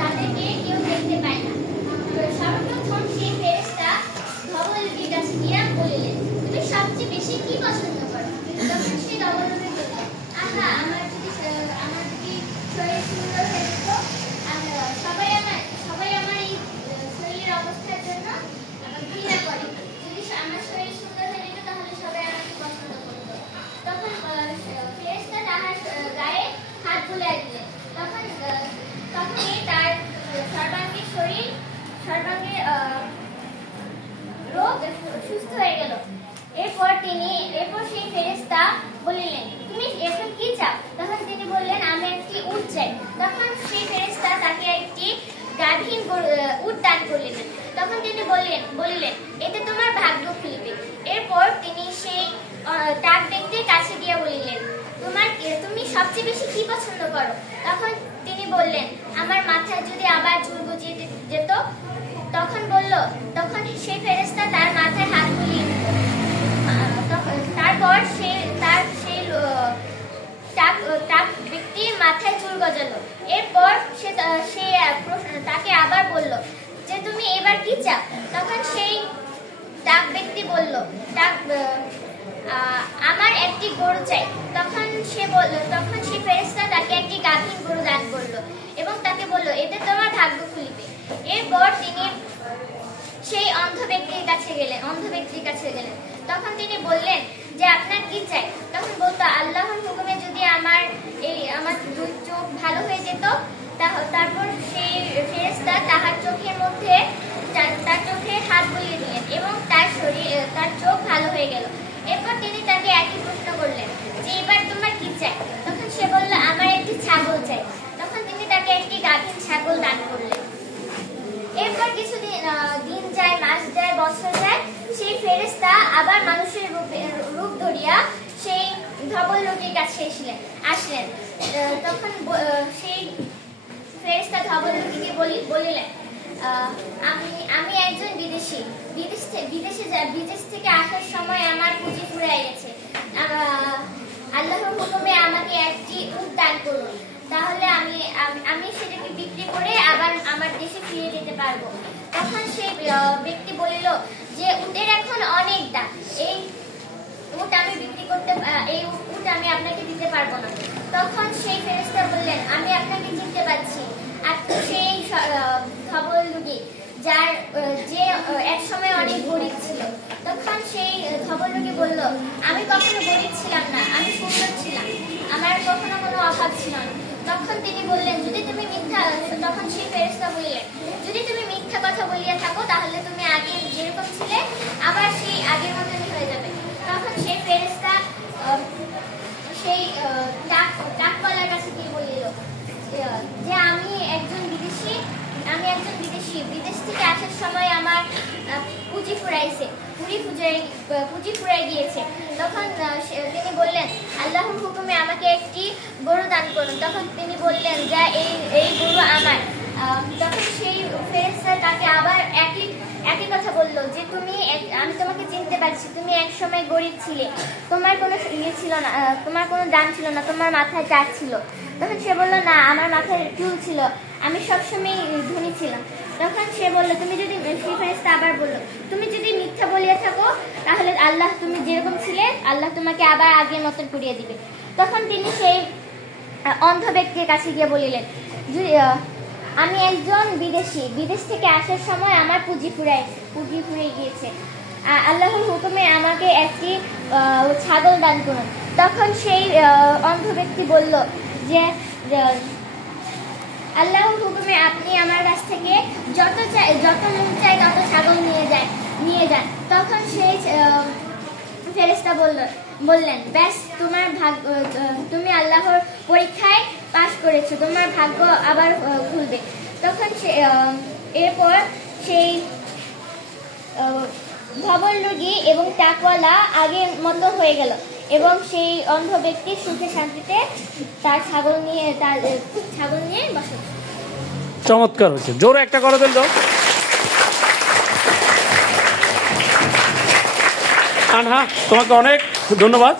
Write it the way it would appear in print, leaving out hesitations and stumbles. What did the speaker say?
তাদেরকে কেউ দেখতে পায় না। সর্বপ্রথম সেই ফেরেশতা ধবলগির কাছে গিয়ে বললেন, তুমি সবচেয়ে বেশি কি পছন্দ করো? তখন সেই ধবলগি বলল, আহা, আমার যদি শরীর সুন্দর হয়ে যেত, সবাই আমার এই শরীরের অবস্থার জন্য ঘৃণা করে। যদি আমার শরীর সুন্দর হয়ে যেত তাহলে সবাই আমাকে পছন্দ করত। তখন ফেরেশতা তাহার গায়ে হাত বুলাইয়া দিলেন। তখনই তার সর্বাঙ্গীর রোগ সুস্থ হয়ে গেল। এরপর সেই ফেরেশতা বলিলেন, তুমি এখন কি চাও? তখন তিনি বললেন, আমি একটি উট চাই। তখন সেই ফেরেশতা তাকে একটি গাভীন উট দান করলেন। তখন তিনি বলিলেন, এতে তোমার ভাগ্য খুলবে। এরপর তিনি সেই ডাক ব্যক্তির কাছে গিয়ে বলিলেন, তুমি সবচেয়ে বেশি কি পছন্দ করো? তখন তিনি বললেন, আমার মাথায় যদি আবার চুল গজিয়ে যেত। তখন সেই ফেরেশতা তার মাথায় হাত বুলিয়ে দিল। তারপর তার ব্যক্তির মাথায় চুল গজালো। এরপর সে তাকে আবার বলল যে, তুমি এবার কি চাও? তখন সেই ডাক ব্যক্তি বলল, আমার একটি গরু চাই। তখন সেই ফেরেশতা তাকে একটি গাভীন গরু দান করলো এবং তাকে বলল, এতে তোমার ভাগ্য খুলবে। এরপর তিনি সেই অন্ধ ব্যক্তির কাছে গেলেন। তখন তিনি বললেন যে, আপনার কি চাই? তখন বলতো, আল্লাহর হুকুমে যদি আমার দুই চোখ ভালো হয়ে যেত। তারপর সেই ফেরেশতা তার চোখে হাত বুলিয়ে দিলেন এবং তার চোখ ভালো হয়ে গেল। এরপর তিনি তাকে একই প্রশ্ন করলেন যে, এবার তোমার কি চাই? তখন সে বলল, আমার একটি ছাগল চাই। তখন তিনি তাকে একটি গাভীন ছাগল দান করলেন। এরপর কিছুদিন দিন যায়, মাস যায়, বছর যায়। সেই ফেরেশতা আবার মানুষের রূপ ধরিয়া সেই ধবলগির কাছে আসলেন। তখন সেই ফেরেশতা ধবলগিকে বলিলেন, আমি একজন বিদেশি। বিদেশ থেকে আসার সময় আমার পুঁজি ফুরাই গেছে। আল্লাহর হুকুমে আমাকে একটি উট দান করুন, তাহলে আমি সেটাকে বিক্রি করে আবার আমার দেশে ফিরে যেতে পারবো। তখন সেই ব্যক্তি বলিল যে, উটের এখন অনেক দাম, এই উট আমি আপনাকে দিতে পারবো না। তখন সেই ফেরেশতা বললেন, আমি আপনাকে চিনতে পারছি, আপনি সেই ধবলগি যে এক সময় অনেক গরিব ছিল। তখন সেই ধবলগি বলল, আমি কখনো গরিব ছিলাম না, আমি সুন্দর ছিলাম, আমার কখনো কোনো অভাব ছিল না। তখন তিনি বললেন, তখন সেই ফেরেশতা বললেন, যদি তুমি মিথ্যা কথা বলিয়া থাকো তাহলে তুমি আগে যেরকম ছিলে আবার সেই আগের মতনই হয়ে যাবে। তখন সেই ফেরেশতা সেই ডাকওয়ালার কাছে গিয়ে বলিল যে, আমি একজন বিদেশি। বিদেশ থেকে আসার সময় আমার পুঁজি ফুরাই গিয়েছে। তখন তিনি বললেন, আল্লাহর হুকুমে আমাকে একটি গরু দান করুন। তখন তিনি বললেন, যা এই গরু আমার। তখন সেই ফেরেশতা তাকে আবার একই কথা বলল যে, আমি তোমাকে চিনতে পারছি, তুমি এক সময় গরিব ছিলে, তোমার কোনো ছিল না, তোমার কোনো দাম ছিল না, তোমার মাথায় চাঁদ ছিল। তখন সে বলল, না, আমার মাথায় চুল ছিল, আমি সবসময় ধনী ছিলাম। তখন সে বলল, সেই ফেরেশতা আবার বলল, তুমি যদি মিথ্যা বলিয়া থাকো তাহলে আল্লাহ, তুমি যেরকম ছিলে আল্লাহ তোমাকে আবার আগের মতন করিয়ে দিবে। তখন তিনি সেই অন্ধ ব্যক্তির কাছে গিয়ে বলিলেন, আমি একজন বিদেশ থেকে আসার সময় আমার পুঁজি ফুরিয়ে গিয়েছে, আল্লাহর হুকুমে আমাকে একটি ছাগল দান করুন। তখন সেই অন্ধ ব্যক্তি বলল যে, আল্লাহর হুকুমে আপনি আমার কাছ থেকে যত মন চাই তত ছাগল নিয়ে যান। তখন সেই ফেরেশতা বললেন, ব্যাস, তুমি আল্লাহর পরীক্ষায় পাশ করেছো, তোমার ভাগ্য আবার খুলবে। তখন এরপর সেই ধবলগি এবং টাকওয়ালা আগের মতো হয়ে গেল এবং সেই অন্ধ ব্যক্তি সুখে শান্তিতে তার ছাগল নিয়ে বসে। চমৎকার হচ্ছে, জোরে একটা করে দেন তো। আনহা, তোমাকে অনেক ধন্যবাদ।